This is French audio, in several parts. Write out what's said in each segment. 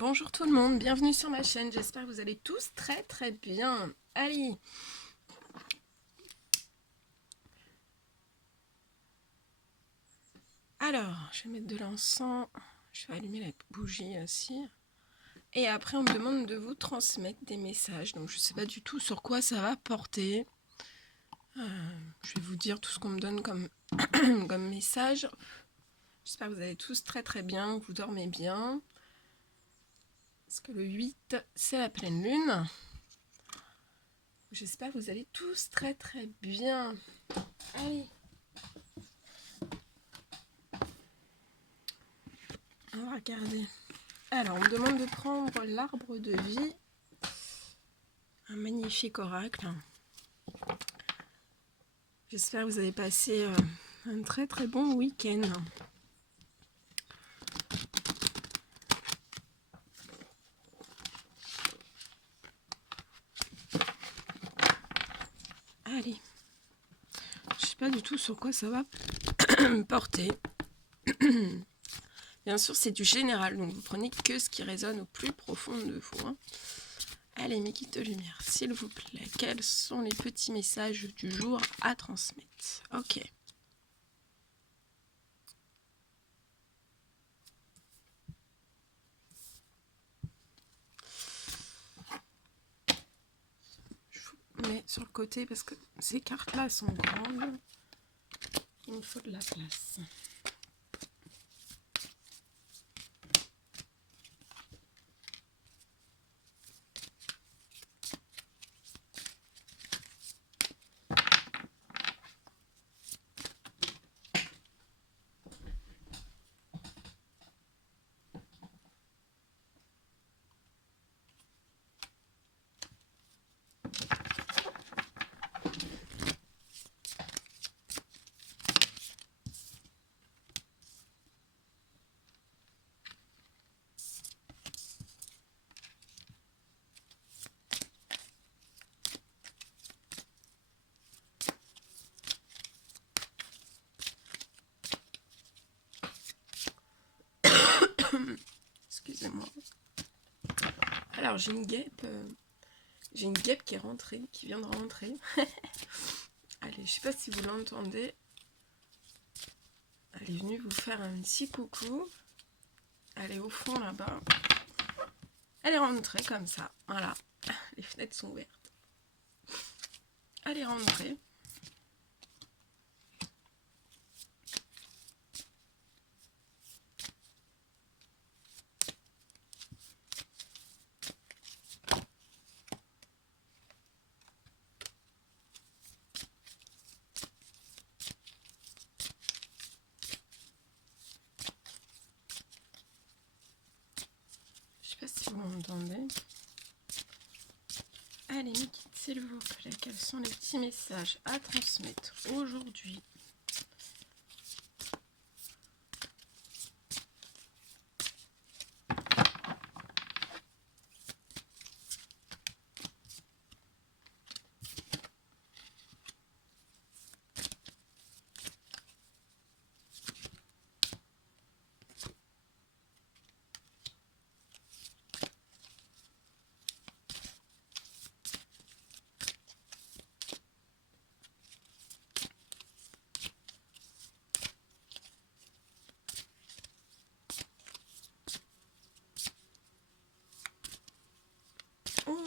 Bonjour tout le monde, bienvenue sur ma chaîne, j'espère que vous allez tous très bien. Allez. Alors, je vais mettre de l'encens, je vais allumer la bougie aussi. Et après, on me demande de vous transmettre des messages, donc je ne sais pas du tout sur quoi ça va porter. Je vais vous dire tout ce qu'on me donne comme, comme message. J'espère que vous allez tous très bien, que vous dormez bien. Parce que le 8, c'est la pleine lune. J'espère que vous allez tous très bien. Allez. On va regarder. Alors, on me demande de prendre l'arbre de vie. Un magnifique oracle. J'espère que vous avez passé un très bon week-end. Allez. Je sais pas du tout sur quoi ça va porter. Bien sûr, c'est du général, donc vous prenez que ce qui résonne au plus profond de vous. Hein. Allez, mes guides de lumière, s'il vous plaît, quels sont les petits messages du jour à transmettre? Ok. Je vous mets sur le côté parce que ces cartes-là sont grandes. Il me faut de la place. Excusez-moi. Alors j'ai une guêpe qui est rentrée, qui vient de rentrer. Allez, je sais pas si vous l'entendez. Elle est venue vous faire un petit coucou. Elle est au fond là-bas. Elle est rentrée comme ça. Voilà. Les fenêtres sont ouvertes. Elle est rentrée. Je sais pas si vous m'entendez. Allez, mes guides, s'il vous plaît, quels sont les petits messages à transmettre aujourd'hui?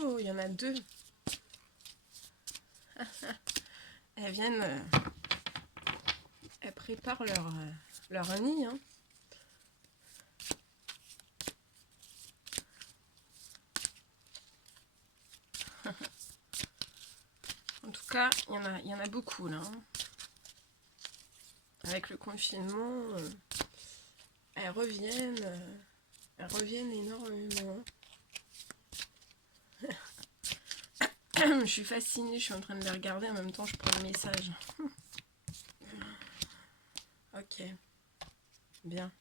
Oh, il y en a deux. Elles viennent... elles préparent leur nid. Hein. En tout cas, il y en a beaucoup là. Hein. Avec le confinement, elles reviennent énormément. Je suis fascinée, je suis en train de les regarder, en même temps je prends le message. Ok, bien.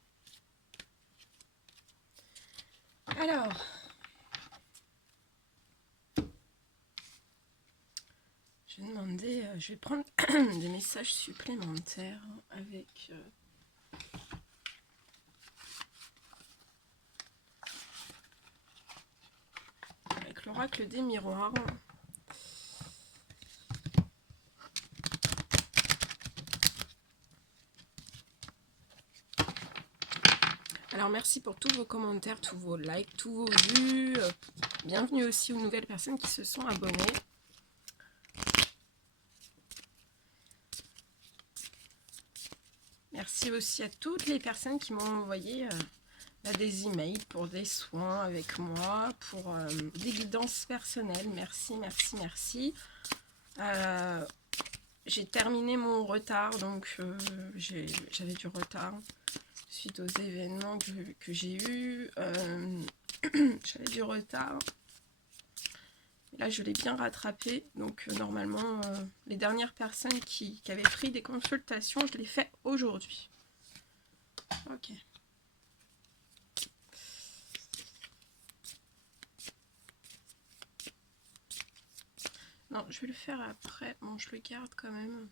Alors, je vais demander, je vais prendre des messages supplémentaires avec... Oracle des miroirs. Alors merci pour tous vos commentaires, tous vos likes, tous vos vues. Bienvenue aussi aux nouvelles personnes qui se sont abonnées. Merci aussi à toutes les personnes qui m'ont envoyé des emails pour des soins avec moi, pour des guidances personnelles. Merci, merci, merci. J'ai terminé mon retard, donc j'avais du retard suite aux événements que j'ai eus. J'avais du retard. Et là, je l'ai bien rattrapé. Donc, normalement, les dernières personnes qui avaient pris des consultations, je les fais aujourd'hui. Ok. Non, je vais le faire après. Bon, je le garde quand même.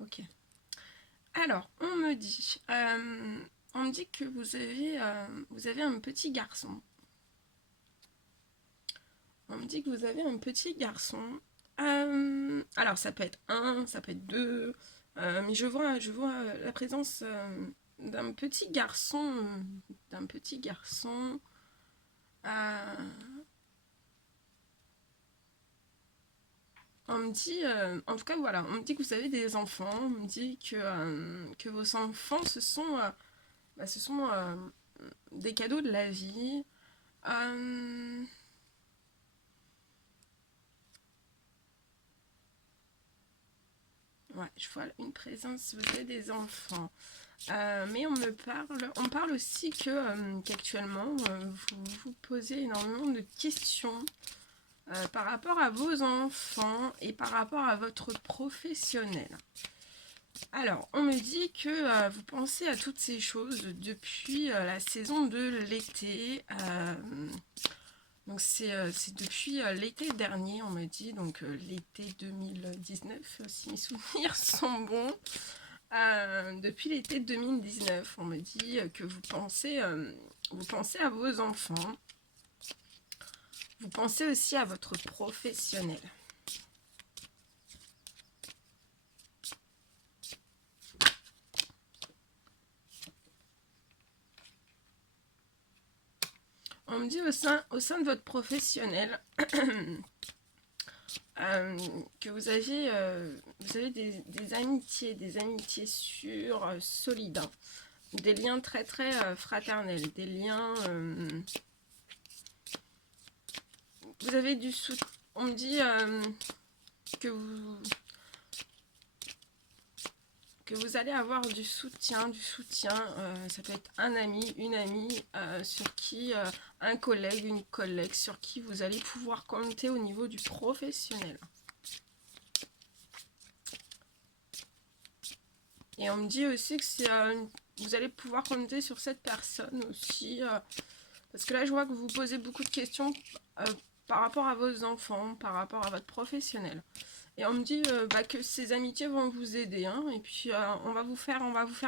Ok. Alors, on me dit que vous avez un petit garçon. On me dit que vous avez un petit garçon. Alors, ça peut être un, ça peut être deux. Mais je vois la présence d'un petit garçon. On me dit, en tout cas voilà, on me dit que vous avez des enfants, on me dit que vos enfants ce sont des cadeaux de la vie. Ouais, je vois une présence, vous avez des enfants. Mais on parle aussi qu'actuellement vous vous posez énormément de questions par rapport à vos enfants et par rapport à votre professionnel. Alors, on me dit que vous pensez à toutes ces choses depuis la saison de l'été. Donc c'est depuis l'été dernier, on me dit, donc l'été 2019, si mes souvenirs sont bons. Depuis l'été 2019, on me dit que vous pensez à vos enfants. Vous pensez aussi à votre professionnel. On me dit au sein de votre professionnel que vous avez des amitiés sûres, solides, hein. Des liens très très fraternels, des liens... vous avez du soutien. On me dit que vous allez avoir du soutien. Ça peut être un ami, une amie, sur qui, un collègue, une collègue, sur qui vous allez pouvoir compter au niveau du professionnel. Et on me dit aussi que vous allez pouvoir compter sur cette personne aussi, parce que là je vois que vous posez beaucoup de questions par rapport à vos enfants, par rapport à votre professionnel. Et on me dit que ces amitiés vont vous aider, hein, et puis on va vous faire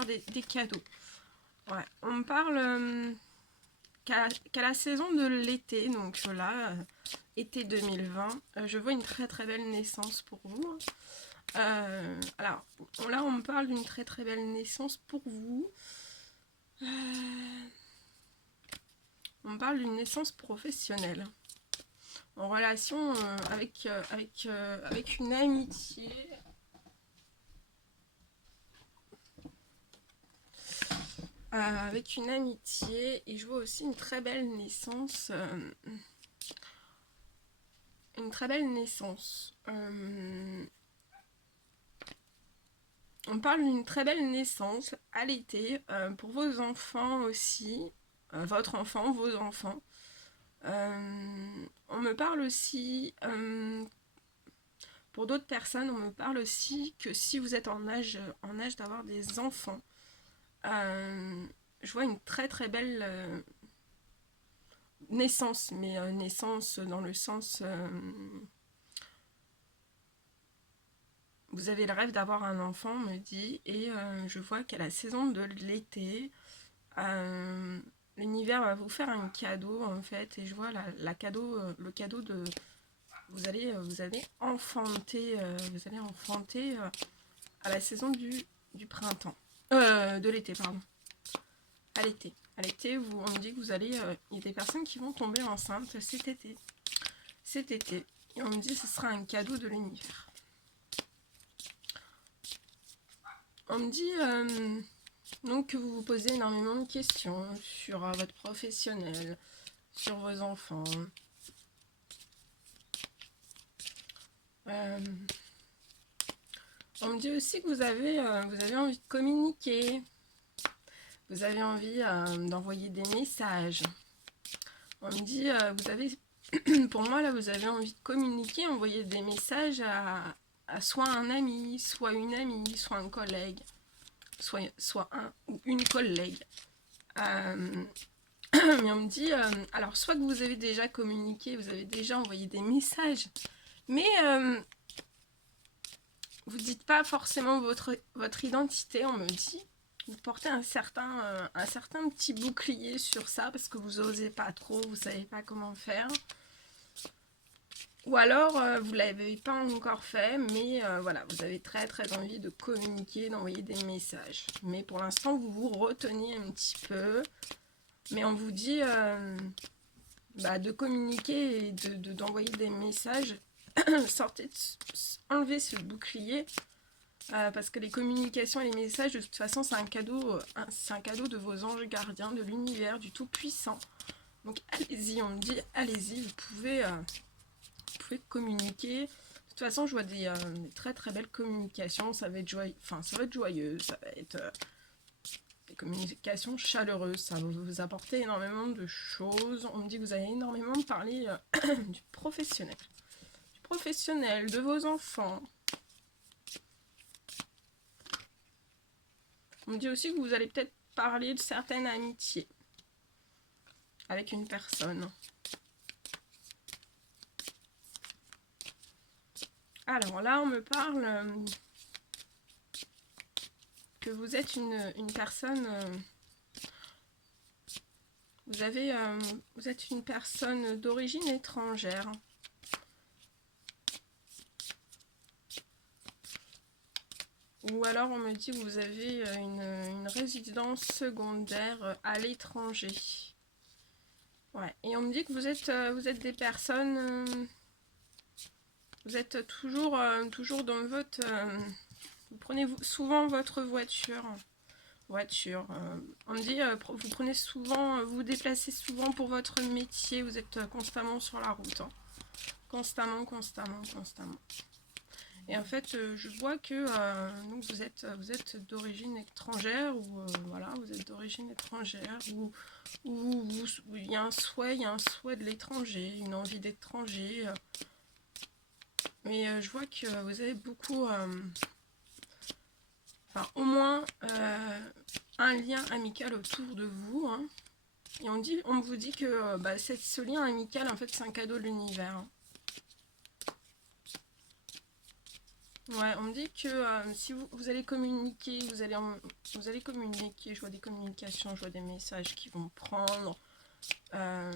des cadeaux. Ouais. On me parle qu'à la saison de l'été, donc là, été 2020, je vois une très très belle naissance pour vous. Alors, là, on me parle d'une très très belle naissance pour vous. On me parle d'une naissance professionnelle. En relation avec une amitié. Avec une amitié. Et je vois aussi une très belle naissance. Une très belle naissance. On parle d'une très belle naissance à l'été pour vos enfants aussi, votre enfant, vos enfants. On me parle aussi, pour d'autres personnes, on me parle aussi que si vous êtes en âge d'avoir des enfants, je vois une très très belle naissance, mais naissance dans le sens... vous avez le rêve d'avoir un enfant, on me dit, et je vois qu'à la saison de l'été, l'univers va vous faire un cadeau en fait, et je vois le cadeau de vous allez enfanter à la saison du printemps, de l'été pardon, à l'été. À l'été, on me dit que il y a des personnes qui vont tomber enceintes cet été. Et on me dit que ce sera un cadeau de l'univers. On me dit donc que vous vous posez énormément de questions sur votre professionnel, sur vos enfants. On me dit aussi que vous avez envie de communiquer. Vous avez envie d'envoyer des messages. On me dit, pour moi là, vous avez envie de communiquer, envoyer des messages à soit un ami, soit une amie, soit un collègue, soit un ou une collègue. Mais on me dit, alors soit que vous avez déjà communiqué, vous avez déjà envoyé des messages, mais vous dites pas forcément votre identité, on me dit. Vous portez un certain petit bouclier sur ça parce que vous osez pas trop, vous savez pas comment faire. Ou alors vous l'avez pas encore fait, mais voilà, vous avez très très envie de communiquer, d'envoyer des messages. Mais pour l'instant, vous vous retenez un petit peu. Mais on vous dit de communiquer et d'envoyer des messages. Enlevez ce bouclier. Parce que les communications et les messages, de toute façon, c'est un cadeau de vos anges gardiens, de l'univers, du Tout-Puissant. Donc allez-y, on me dit, allez-y, vous pouvez communiquer. De toute façon, je vois des très très belles communications, ça va être joyeux, ça va être des communications chaleureuses, ça va vous apporter énormément de choses. On me dit que vous avez énormément parlé du professionnel, de vos enfants. On me dit aussi que vous allez peut-être parler de certaines amitiés avec une personne. Alors là, on me parle que vous êtes une personne... vous êtes une personne d'origine étrangère. Ou alors on me dit que vous avez une résidence secondaire à l'étranger. Ouais. Et on me dit que vous êtes des personnes... vous êtes toujours dans votre... vous prenez souvent votre voiture. On me dit vous prenez souvent... vous déplacez souvent pour votre métier. Vous êtes constamment sur la route. Hein. Constamment. Et en fait, je vois que donc vous êtes d'origine étrangère, ou voilà, vous êtes d'origine étrangère, ou il y a un souhait de l'étranger, une envie d'étranger. Mais je vois que vous avez beaucoup, au moins un lien amical autour de vous. Hein. Et on vous dit que ce lien amical, en fait, c'est un cadeau de l'univers. Hein. Ouais, on me dit que si vous allez communiquer, vous allez communiquer, je vois des communications, je vois des messages qui vont prendre. On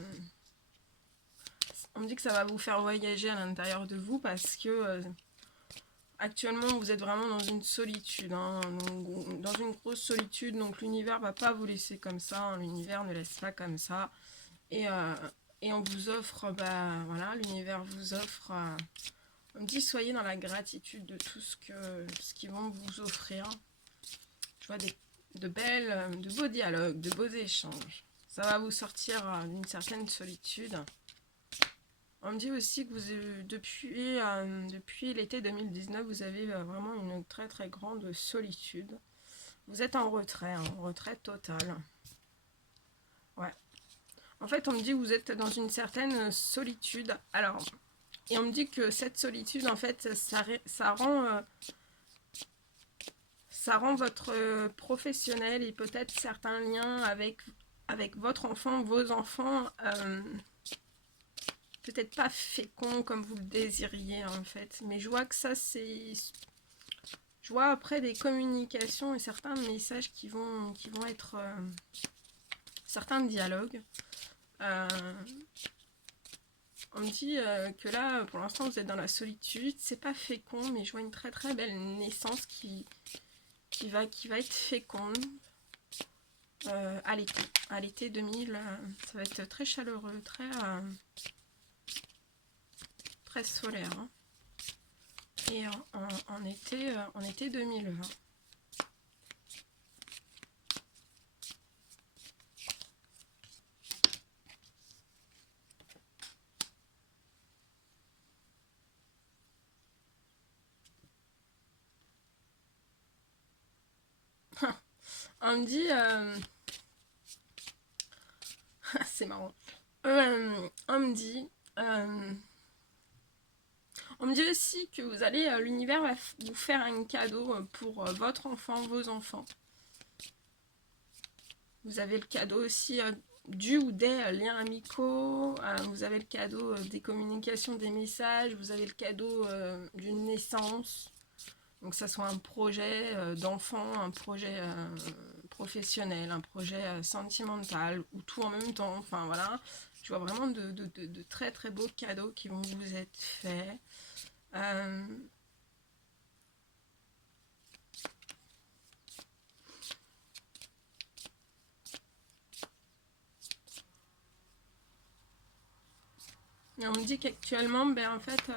me dit que ça va vous faire voyager à l'intérieur de vous parce que actuellement vous êtes vraiment dans une solitude, hein, dans une grosse solitude, donc l'univers va pas vous laisser comme ça, hein, l'univers ne laisse pas comme ça. Et on vous offre, voilà, l'univers vous offre... on me dit soyez dans la gratitude de tout ce qu'ils vont vous offrir. Je vois de beaux dialogues, de beaux échanges. Ça va vous sortir d'une certaine solitude. On me dit aussi que depuis l'été 2019, vous avez vraiment une très très grande solitude. Vous êtes en retrait, totale. Ouais. En fait, on me dit que vous êtes dans une certaine solitude. Alors... Et on me dit que cette solitude, en fait, ça rend votre professionnel et peut-être certains liens avec votre enfant, vos enfants, peut-être pas féconds comme vous le désiriez, en fait. Mais je vois que ça, c'est... Je vois après des communications et certains messages qui vont être certains dialogues. On me dit que là, pour l'instant, vous êtes dans la solitude. C'est pas fécond, mais je vois une très très belle naissance qui va être féconde à l'été. À l'été 2000, ça va être très chaleureux, très solaire. Hein. Et en été 2020. On me dit... c'est marrant. On me dit... on me dit aussi que vous allez... l'univers va vous faire un cadeau pour votre enfant, vos enfants. Vous avez le cadeau aussi du ou des liens amicaux. Vous avez le cadeau des communications, des messages. Vous avez le cadeau d'une naissance. Donc, que ça soit un projet d'enfant, un projet professionnel, un projet sentimental, ou tout en même temps. Enfin, voilà. Je vois vraiment de très, très beaux cadeaux qui vont vous être faits. Et on me dit qu'actuellement, ben, en fait,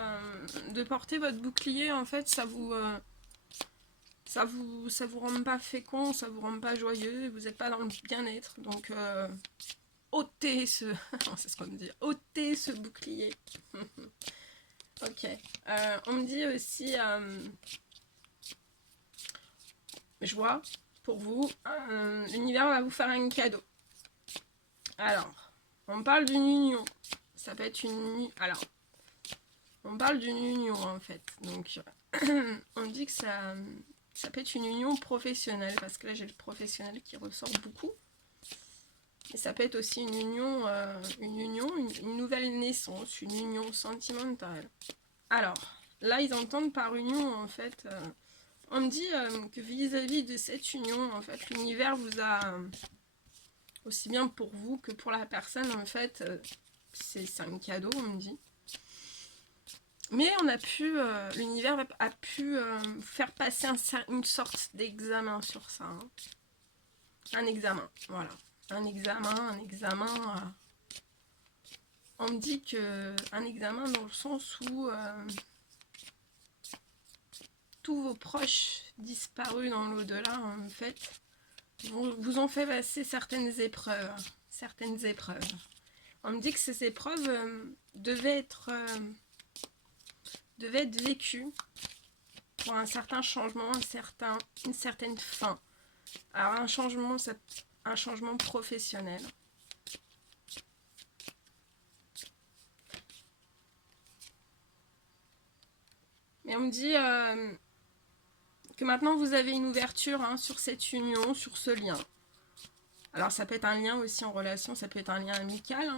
de porter votre bouclier, en fait, ça vous rend pas fécond, ça vous rend pas joyeux, vous n'êtes pas dans le bien-être. Donc, ôtez ce... c'est ce qu'on me dit. Ôtez ce bouclier. Ok. On me dit aussi... je vois, pour vous, l'univers va vous faire un cadeau. Alors, on parle d'une union. Ça peut être une... Alors, on parle d'une union, en fait. Donc, on me dit que ça peut être une union professionnelle, parce que là, j'ai le professionnel qui ressort beaucoup. Et ça peut être aussi une union, une nouvelle naissance, une union sentimentale. Alors, là, ils entendent par union, en fait... on me dit que vis-à-vis de cette union, en fait, l'univers vous a... aussi bien pour vous que pour la personne, en fait, c'est un cadeau, on me dit. Mais on a pu, l'univers a pu faire passer une sorte d'examen sur ça. Hein. Un examen, voilà. Un examen. On me dit que un examen dans le sens où tous vos proches disparus dans l'au-delà, en fait, vous ont fait passer certaines épreuves. On me dit que ces épreuves devaient être vécues pour un certain changement, une certaine fin. Alors un changement professionnel. Mais on me dit que maintenant vous avez une ouverture sur cette union, sur ce lien. Alors ça peut être un lien aussi en relation, ça peut être un lien amical.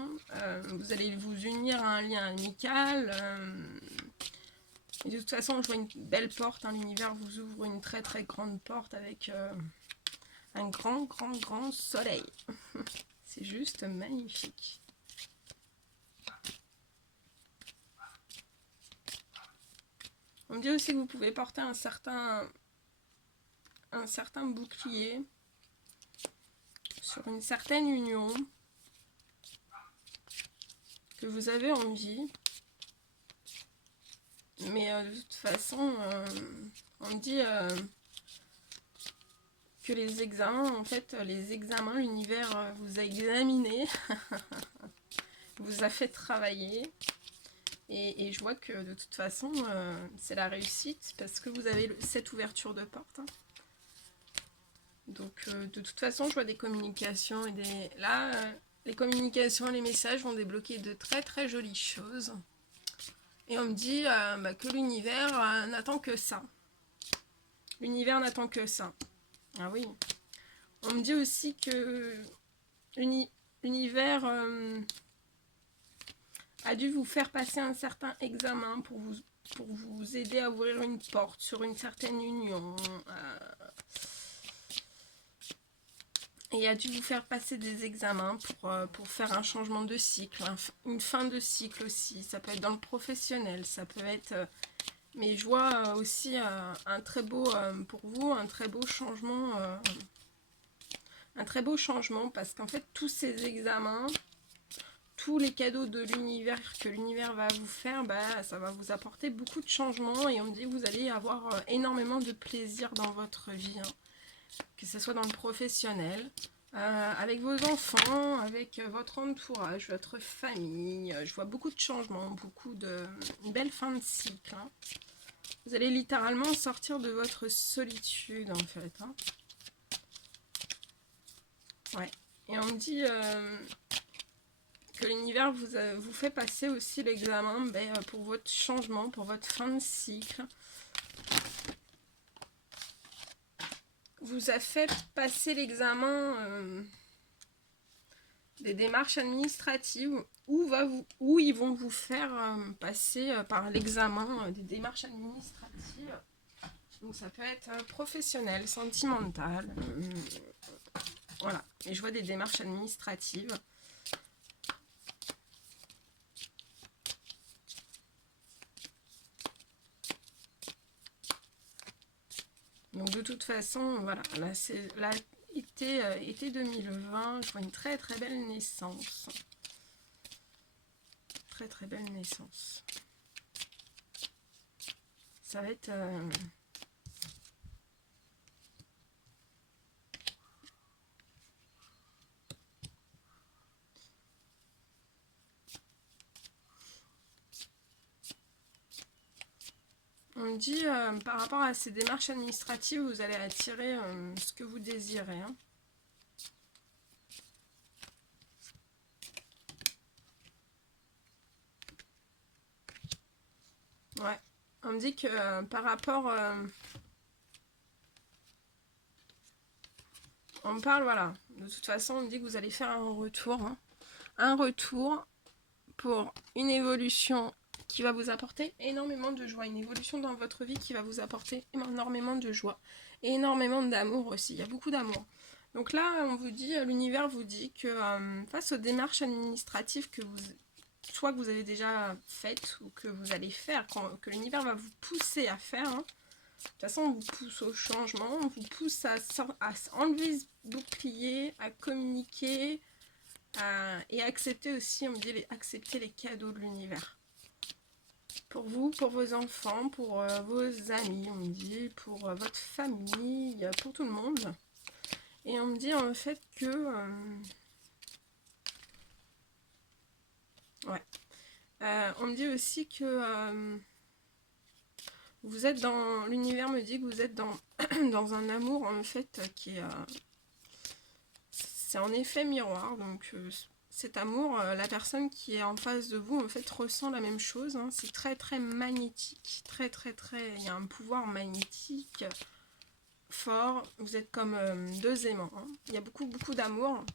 Vous allez vous unir à un lien amical. Et de toute façon, je vois une belle porte. L'univers vous ouvre une très très grande porte avec un grand soleil. C'est juste magnifique. On me dit aussi que vous pouvez porter un certain bouclier sur une certaine union que vous avez envie. Mais de toute façon, on me dit que les examens, en fait, l'univers vous a examiné, vous a fait travailler. Et je vois que de toute façon, c'est la réussite parce que vous avez cette ouverture de porte. Hein. Donc, de toute façon, je vois des communications et là, les communications et les messages vont débloquer de très très jolies choses. Et on me dit que l'univers n'attend que ça. L'univers n'attend que ça. Ah oui. On me dit aussi que l'univers a dû vous faire passer un certain examen pour vous aider à ouvrir une porte sur une certaine union. et a dû vous faire passer des examens pour faire un changement de cycle, une fin de cycle aussi. Ça peut être dans le professionnel, ça peut être... mais je vois aussi un très beau, pour vous, un très beau changement, parce qu'en fait, tous ces examens, tous les cadeaux de l'univers que l'univers va vous faire, bah, ça va vous apporter beaucoup de changements, et on me dit que vous allez avoir énormément de plaisir dans votre vie, hein. Que ce soit dans le professionnel, avec vos enfants, avec votre entourage, votre famille. Je vois beaucoup de changements, une belle fin de cycle, hein. Vous allez littéralement sortir de votre solitude, en fait, hein. Ouais. Et on me dit que l'univers vous fait passer aussi l'examen pour votre changement, pour votre fin de cycle. Vous a fait passer l'examen des démarches administratives où ils vont vous faire passer par l'examen des démarches administratives. Donc ça peut être professionnel, sentimental, voilà. Et je vois des démarches administratives. Donc de toute façon, voilà, là c'est été 2020, je vois une très très belle naissance. Très très belle naissance. Ça va être... on me dit, par rapport à ces démarches administratives, vous allez attirer ce que vous désirez, hein. Ouais. On me dit que par rapport... on me parle, voilà. De toute façon, on me dit que vous allez faire un retour, hein. Un retour pour une évolution qui va vous apporter énormément de joie. Une évolution dans votre vie qui va vous apporter énormément de joie. Et énormément d'amour aussi. Il y a beaucoup d'amour. Donc là, on vous dit, l'univers vous dit que face aux démarches administratives soit que vous avez déjà faites ou que vous allez faire, que l'univers va vous pousser à faire, hein. De toute façon, on vous pousse au changement, on vous pousse à enlever ce bouclier, à communiquer, et accepter aussi, on me dit, accepter les cadeaux de l'univers. Pour vous, pour vos enfants, pour vos amis, on me dit, pour votre famille, pour tout le monde. Et on me dit en fait que... ouais. On me dit aussi que... vous êtes dans... L'univers me dit que vous êtes dans, dans un amour, en fait, qui est... c'est en effet miroir, donc... cet amour, la personne qui est en face de vous, en fait, ressent la même chose, hein. C'est très, très magnétique. Très, très, très... Il y a un pouvoir magnétique fort. Vous êtes comme deux aimants, hein. Il y a beaucoup, beaucoup d'amour.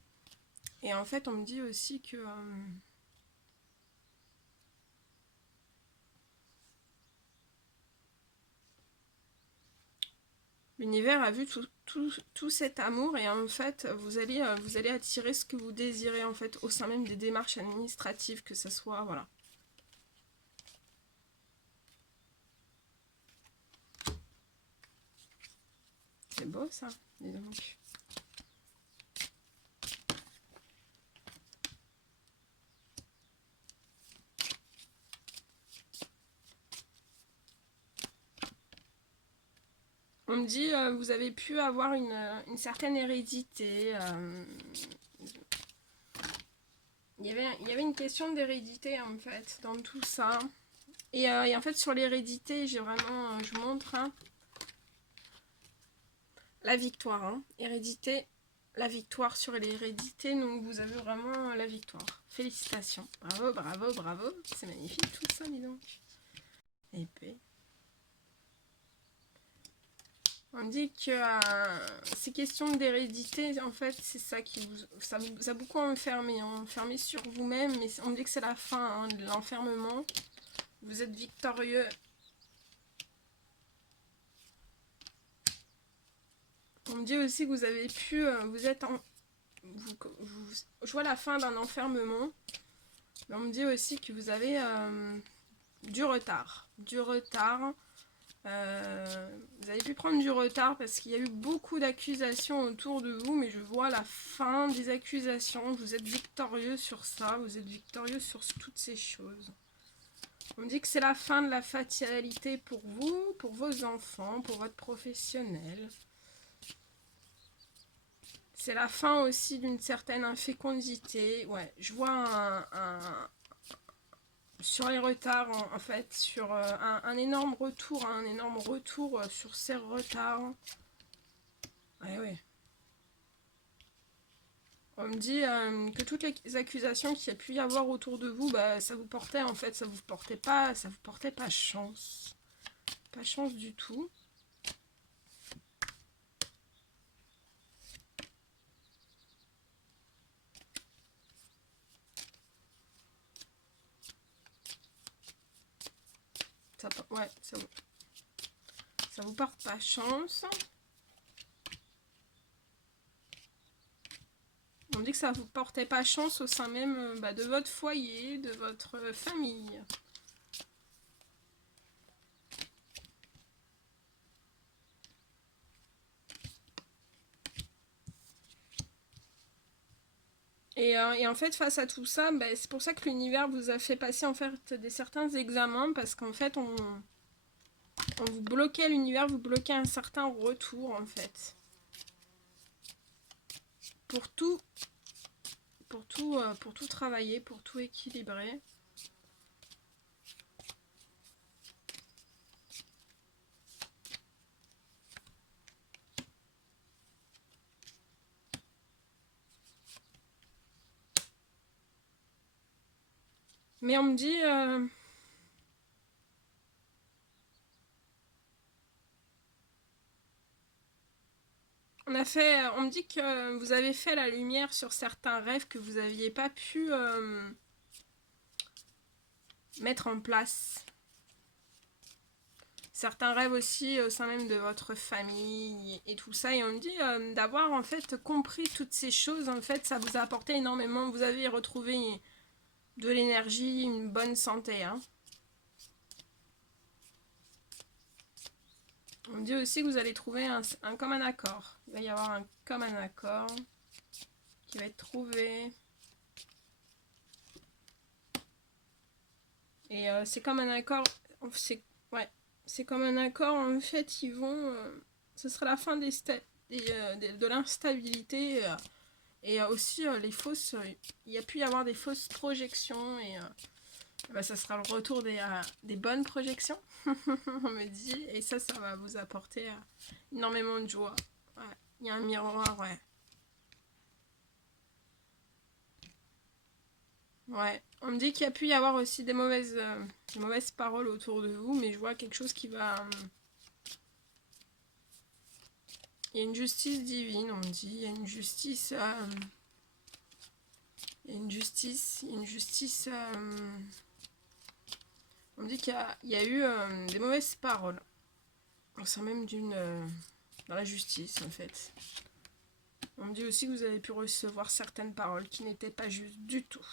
Et en fait, on me dit aussi que... l'univers a vu tout cet amour et en fait, vous allez attirer ce que vous désirez en fait au sein même des démarches administratives, que ce soit, voilà. C'est beau ça, dis donc. On me dit, vous avez pu avoir une certaine hérédité. Il y avait une question d'hérédité en fait dans tout ça. Et en fait sur l'hérédité, j'ai vraiment, je vous montre, hein, la victoire, hein. Hérédité, la victoire sur l'hérédité, donc vous avez vraiment la victoire. Félicitations, bravo, bravo, bravo, c'est magnifique tout ça, dis donc. Épée. On dit que ces questions d'hérédité, en fait, c'est ça qui ça vous a beaucoup enfermé, hein, enfermé sur vous-même, mais on dit que c'est la fin, hein, de l'enfermement. Vous êtes victorieux. On me dit aussi que vous avez pu, vous êtes je vois la fin d'un enfermement. Mais on me dit aussi que vous avez du retard. Du retard. Vous avez pu prendre du retard parce qu'il y a eu beaucoup d'accusations autour de vous, mais je vois la fin des accusations. Vous êtes victorieux sur ça, vous êtes victorieux sur toutes ces choses. On me dit que c'est la fin de la fatalité pour vous, pour vos enfants, pour votre professionnel. C'est la fin aussi d'une certaine infécondité. Ouais, je vois sur les retards, en fait, sur un énorme retour, sur ces retards. Ouais, ouais. On me dit que toutes les accusations qu'il y a pu y avoir autour de vous, bah, ça vous portait, en fait, ça vous portait pas chance. Pas chance du tout. Ouais, ça vous porte pas chance. On dit que ça vous portait pas chance au sein même de votre foyer, de votre famille. Et en fait, face à tout ça, c'est pour ça que l'univers vous a fait passer en fait certains examens, parce qu'en fait, on vous bloquait, l'univers vous bloquait un certain retour, en fait. Pour tout travailler, pour tout équilibrer. Mais on me dit... on me dit que vous avez fait la lumière sur certains rêves que vous n'aviez pas pu mettre en place. Certains rêves aussi au sein même de votre famille et tout ça. Et on me dit d'avoir en fait compris toutes ces choses. En fait, ça vous a apporté énormément. Vous avez retrouvé de l'énergie, une bonne santé. Hein. On me dit aussi que vous allez trouver un commun accord. Il va y avoir un commun accord qui va être trouvé. Et c'est comme un accord. C'est comme un accord. En fait, ils vont. Ce sera la fin de l'instabilité. Et aussi les fausses. Il y a pu y avoir des fausses projections. Et ça sera le retour des bonnes projections. On me dit. Et ça va vous apporter énormément de joie. Ouais. Il y a un miroir, ouais. Ouais, on me dit qu'il y a pu y avoir aussi des mauvaises paroles autour de vous, mais je vois quelque chose qui va... Il y a une justice divine, on me dit. Il y a une justice... Il y a une justice... On me dit qu'il y a eu des mauvaises paroles. Au sein même dans la justice, en fait. On me dit aussi que vous avez pu recevoir certaines paroles qui n'étaient pas justes du tout.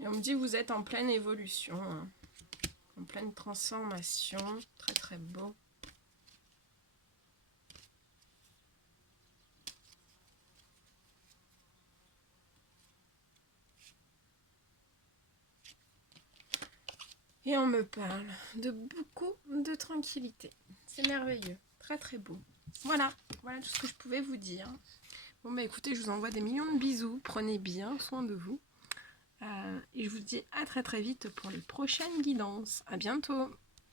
Et on me dit que vous êtes en pleine évolution, hein, en pleine transformation, très très beau. Et on me parle de beaucoup de tranquillité. C'est merveilleux, très très beau. Voilà tout ce que je pouvais vous dire. Bon écoutez, je vous envoie des millions de bisous, prenez bien soin de vous. Et je vous dis à très très vite pour les prochaines guidances. À bientôt.